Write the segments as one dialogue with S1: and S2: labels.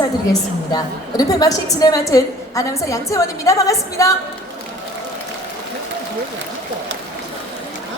S1: 인사드리겠습니다. 오늘 폐막식 진행 맡은 아나운서 양채원입니다. 반갑습니다.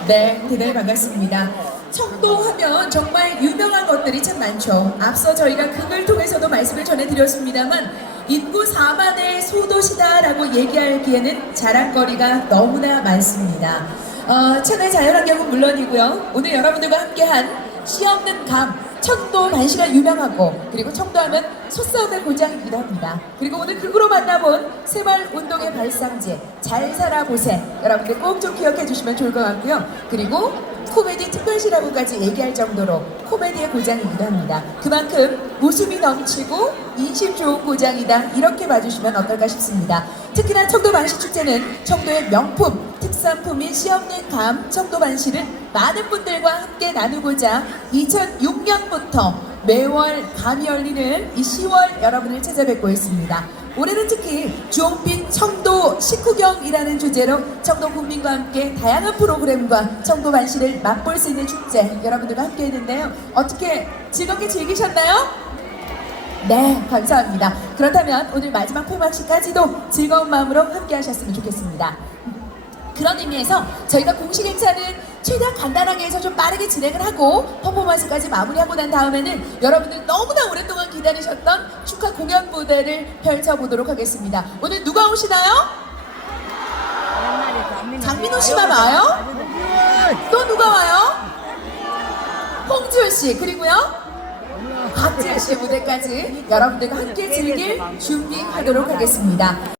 S1: 네, 대단히 반갑습니다. 청도 하면 정말 유명한 것들이 참 많죠. 앞서 저희가 극을 통해서도 말씀을 전해드렸습니다만 인구 4만의 소도시다라고 얘기하기에는 자랑거리가 너무나 많습니다. 어, 천의 자연환경은 물론이고요. 오늘 여러분들과 함께한 씨 없는 감, 청도 반시가 유명하고 그리고 청도하면 소싸움의 고장이기도 합니다. 그리고 오늘 극으로 만나본 새마을 운동의 발상제 잘 살아보세 여러분들 꼭 좀 기억해 주시면 좋을 것 같고요. 그리고 코미디 특별시라고까지 얘기할 정도로 코미디의 고장이기도 합니다. 그만큼 웃음이 넘치고 인심 좋은 고장이다 이렇게 봐주시면 어떨까 싶습니다. 특히나 청도 반시 축제는 청도의 명품 특산품인 씨 없는 감 청도 반시를 많은 분들과 함께 나누고자 2006년부터 매월 감이 열리는 이 10월 여러분을 찾아뵙고 있습니다. 올해는 특히 주홍빛 청도 식후경이라는 주제로 청도 국민과 함께 다양한 프로그램과 청도 반시를 맛볼 수 있는 축제 여러분들과 함께 했는데요. 어떻게 즐겁게 즐기셨나요? 네, 감사합니다. 그렇다면 오늘 마지막 폐막식까지도 즐거운 마음으로 함께 하셨으면 좋겠습니다. 그런 의미에서 저희가 공식 행사는 최대한 간단하게 해서 좀 빠르게 진행을 하고 퍼포먼스까지 마무리하고 난 다음에는 여러분들 너무나 오랫동안 기다리셨던 축하 공연 무대를 펼쳐보도록 하겠습니다. 오늘 누가 오시나요? 장민호 씨만 와요? 또 누가 와요? 홍지효 씨 그리고요 박지혜 씨의 무대까지 여러분들과 함께 즐길 준비하도록 하겠습니다.